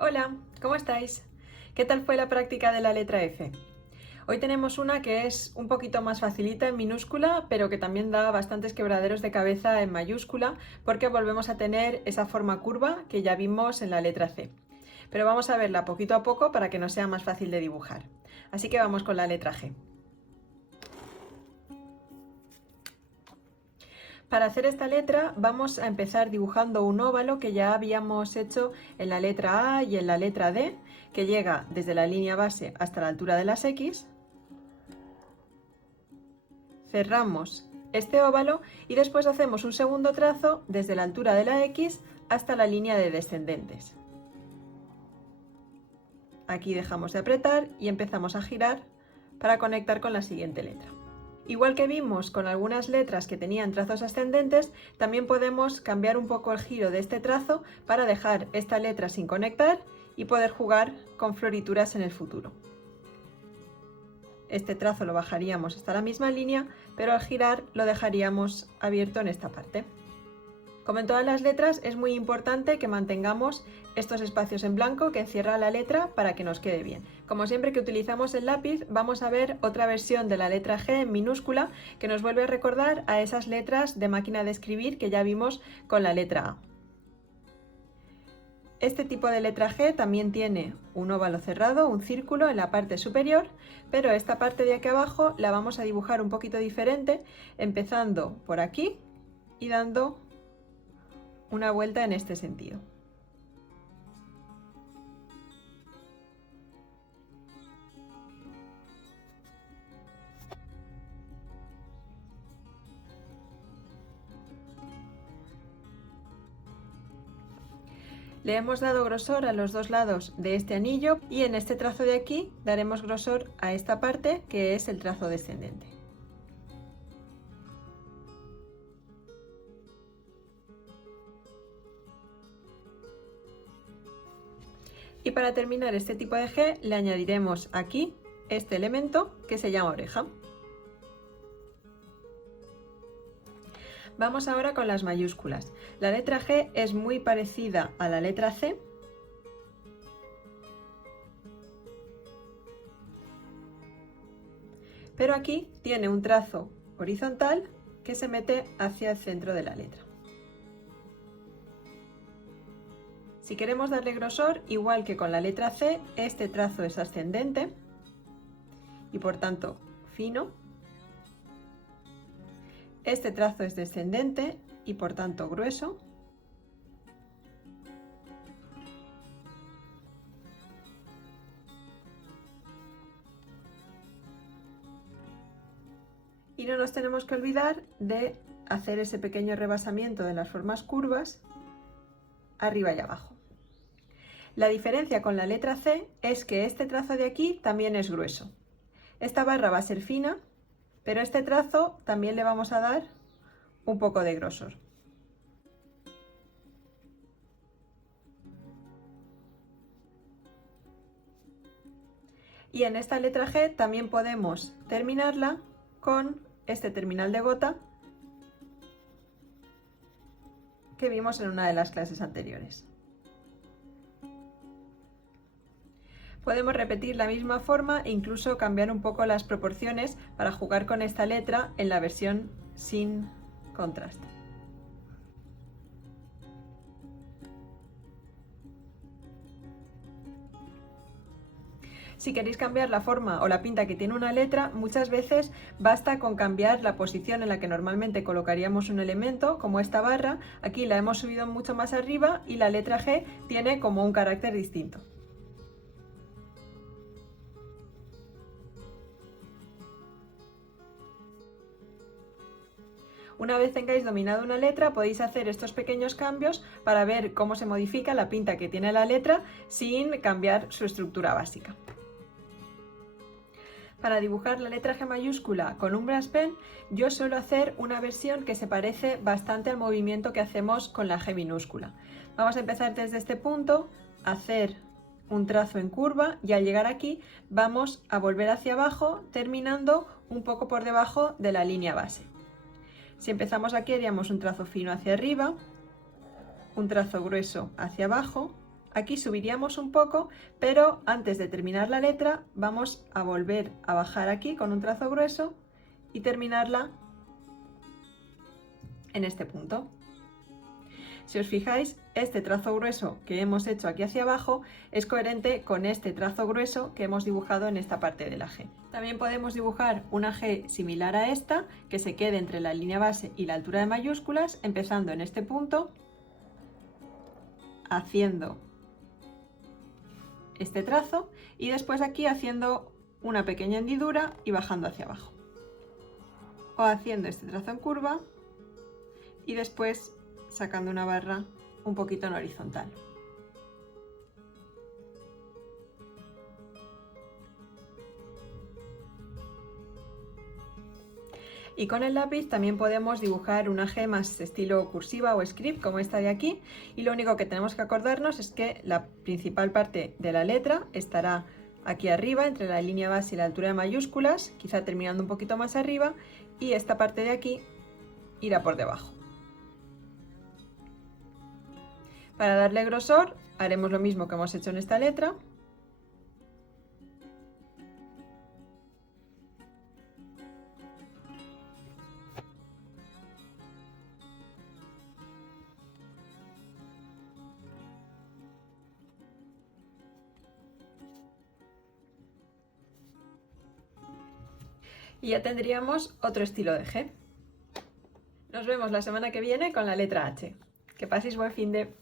Hola, ¿cómo estáis? ¿Qué tal fue la práctica de la letra F? Hoy tenemos una que es un poquito más facilita en minúscula, pero que también da bastantes quebraderos de cabeza en mayúscula, porque volvemos a tener esa forma curva que ya vimos en la letra C. Pero vamos a verla poquito a poco para que nos sea más fácil de dibujar. Así que vamos con la letra G. Para hacer esta letra vamos a empezar dibujando un óvalo que ya habíamos hecho en la letra A y en la letra D, que llega desde la línea base hasta la altura de las X. Cerramos este óvalo y después hacemos un segundo trazo desde la altura de la X hasta la línea de descendentes. Aquí dejamos de apretar y empezamos a girar para conectar con la siguiente letra. Igual que vimos con algunas letras que tenían trazos ascendentes, también podemos cambiar un poco el giro de este trazo para dejar esta letra sin conectar y poder jugar con florituras en el futuro. Este trazo lo bajaríamos hasta la misma línea, pero al girar lo dejaríamos abierto en esta parte. Como en todas las letras, es muy importante que mantengamos estos espacios en blanco que encierra la letra para que nos quede bien. Como siempre que utilizamos el lápiz, vamos a ver otra versión de la letra G en minúscula que nos vuelve a recordar a esas letras de máquina de escribir que ya vimos con la letra A. Este tipo de letra G también tiene un óvalo cerrado, un círculo en la parte superior, pero esta parte de aquí abajo la vamos a dibujar un poquito diferente, empezando por aquí y dando una vuelta en este sentido. Le hemos dado grosor a los dos lados de este anillo y en este trazo de aquí daremos grosor a esta parte que es el trazo descendente. Y para terminar este tipo de G le añadiremos aquí este elemento que se llama oreja. Vamos ahora con las mayúsculas. La letra G es muy parecida a la letra C, pero aquí tiene un trazo horizontal que se mete hacia el centro de la letra. Si queremos darle grosor, igual que con la letra C, este trazo es ascendente y por tanto fino. Este trazo es descendente y por tanto grueso. Y no nos tenemos que olvidar de hacer ese pequeño rebasamiento de las formas curvas arriba y abajo. La diferencia con la letra C es que este trazo de aquí también es grueso. Esta barra va a ser fina, pero este trazo también le vamos a dar un poco de grosor. Y en esta letra G también podemos terminarla con este terminal de gota que vimos en una de las clases anteriores. Podemos repetir la misma forma e incluso cambiar un poco las proporciones para jugar con esta letra en la versión sin contraste. Si queréis cambiar la forma o la pinta que tiene una letra, muchas veces basta con cambiar la posición en la que normalmente colocaríamos un elemento, como esta barra. Aquí la hemos subido mucho más arriba y la letra G tiene como un carácter distinto. Una vez tengáis dominado una letra, podéis hacer estos pequeños cambios para ver cómo se modifica la pinta que tiene la letra sin cambiar su estructura básica. Para dibujar la letra G mayúscula con un brush pen, yo suelo hacer una versión que se parece bastante al movimiento que hacemos con la G minúscula. Vamos a empezar desde este punto, hacer un trazo en curva y al llegar aquí vamos a volver hacia abajo, terminando un poco por debajo de la línea base. Si empezamos aquí haríamos un trazo fino hacia arriba, un trazo grueso hacia abajo. aquí subiríamos un poco, pero antes de terminar la letra vamos a volver a bajar aquí con un trazo grueso y terminarla en este punto. Si os fijáis, este trazo grueso que hemos hecho aquí hacia abajo es coherente con este trazo grueso que hemos dibujado en esta parte de la G. También podemos dibujar una G similar a esta, que se quede entre la línea base y la altura de mayúsculas, empezando en este punto, haciendo este trazo y después aquí haciendo una pequeña hendidura y bajando hacia abajo. O haciendo este trazo en curva y después sacando una barra un poquito en horizontal. Y con el lápiz también podemos dibujar una G más estilo cursiva o script como esta de aquí, y lo único que tenemos que acordarnos es que la principal parte de la letra estará aquí arriba entre la línea base y la altura de mayúsculas, quizá terminando un poquito más arriba, y esta parte de aquí irá por debajo. Para darle grosor haremos lo mismo que hemos hecho en esta letra. Y ya tendríamos otro estilo de G. Nos vemos la semana que viene con la letra H. Que paséis buen fin de...